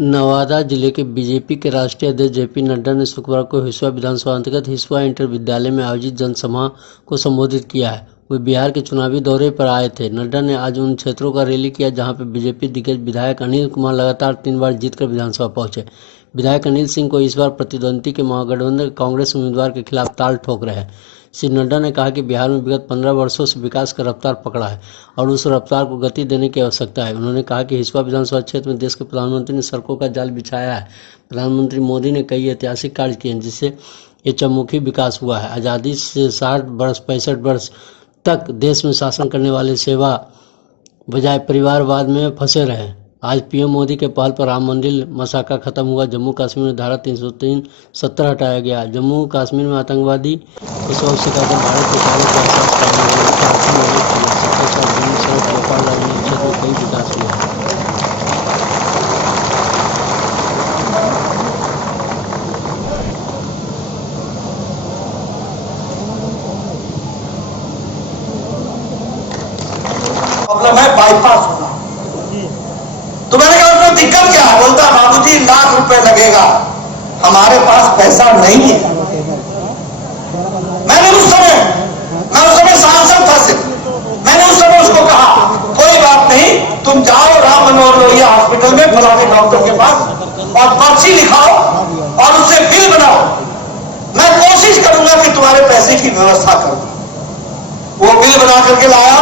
नवादा जिले के बीजेपी के राष्ट्रीय अध्यक्ष जेपी नड्डा ने शुक्रवार को हिसुआ विधानसभा अंतर्गत हिसुआ इंटर विद्यालय में आयोजित जनसभा को संबोधित किया है। वे बिहार के चुनावी दौरे पर आए थे। नड्डा ने आज उन क्षेत्रों का रैली किया जहां पर बीजेपी दिग्गज विधायक अनिल कुमार लगातार 3 बार जीतकर विधानसभा पहुंचे। विधायक अनिल सिंह को इस बार प्रतिद्वंदी के महागठबंधन कांग्रेस उम्मीदवार के खिलाफ ताल ठोक रहे हैं। श्री नड्डा ने कहा कि बिहार में विगत 15 वर्षों से विकास का रफ्तार पकड़ा है और उस रफ्तार को गति देने की आवश्यकता है। उन्होंने कहा कि हिसुआ विधानसभा क्षेत्र में देश के प्रधानमंत्री ने सड़कों का जाल बिछाया है। प्रधानमंत्री मोदी ने कई ऐतिहासिक कार्य किए हैं जिससे ये चहुमुखी विकास हुआ है। आज़ादी से 65 वर्ष तक देश में शासन करने वाले सेवा बजाय परिवारवाद में फंसे रहे। आज पीएम मोदी के पहल पर राम मंदिर मसाका खत्म हुआ। जम्मू कश्मीर में धारा 370 हटाया गया। जम्मू कश्मीर में आतंकवादी इस वक्त से कहकर भारत के भोपाल राजनीतिक क्षेत्र में कई विकास हुआ है। प्रॉब्लम है बाईपास होना। तो मैंने कहा उसमें दिक्कत क्या है? बोलता बाबूजी लाख रुपए लगेगा, हमारे पास पैसा नहीं है। मैं उस समय सांसद था सिर्फ। मैंने उस समय उसको कहा कोई बात नहीं, तुम जाओ राम मनोहर लोहिया हॉस्पिटल में फलाने डॉक्टर के पास और पर्ची लिखाओ और उससे बिल बनाओ। मैं कोशिश करूंगा कि तुम्हारे पैसे की व्यवस्था करूं। वो बिल बना करके लाया।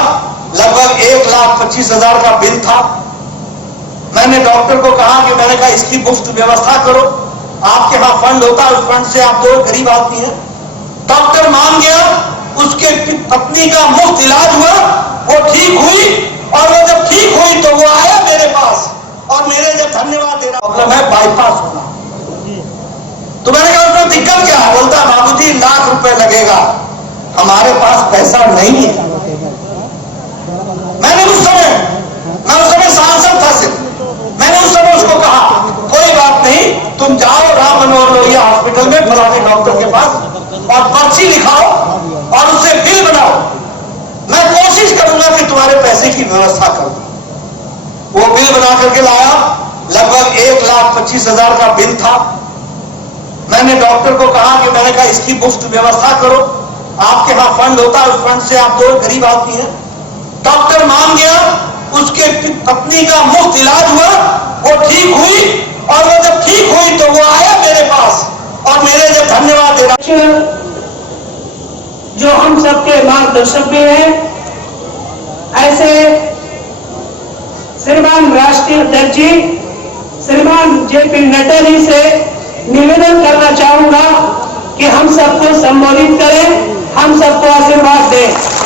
लगभग 1,25,000 का बिल था। मैंने डॉक्टर को कहा कि मैंने कहा इसकी मुफ्त व्यवस्था करो, आपके यहां फंड होता है, उस फंड से आप दो, गरीब आदमी है। डॉक्टर मान गया, उसके पत्नी का मुफ्त इलाज हुआ, वो ठीक हुई और वो जब ठीक हुई तो वो आया मेरे पास और मेरे जब धन्यवाद दे रहा। प्रॉब्लम है बाईपास होना। तो मैंने कहा उसमें दिक्कत क्या है? बोलता बाबूजी लाख रुपए लगेगा, हमारे पास पैसा नहीं है। मैं उस समय सांसद था सिर्फ। मैंने उस समय उसको कहा कोई बात नहीं, तुम जाओ राम मनोहर लोहिया हॉस्पिटल में फलाने डॉक्टर के पास और पर्ची लिखाओ और उससे बिल बनाओ। मैं कोशिश करूंगा कि तुम्हारे पैसे की व्यवस्था करूं। वो बिल बना करके लाया। लगभग 1,25,000 का बिल था। मैंने डॉक्टर को कहा कि मैंने कहा इसकी मुफ्त व्यवस्था करो, आपके यहां फंड होता है, उस फंड से आप दो, गरीब आदमी है। डॉक्टर मान गया, उसके पत्नी का मुफ्त इलाज हुआ, वो ठीक हुई और वो जब ठीक हुई तो वो आया मेरे पास और मेरे जब धन्यवाद दे रहा। जो हम सबके मार्गदर्शक भी हैं, ऐसे श्रीमान राष्ट्रीय अध्यक्ष जी श्रीमान जेपी नड्डा जी से निवेदन करना चाहूंगा कि हम सबको संबोधित करें, हम सबको आशीर्वाद दें।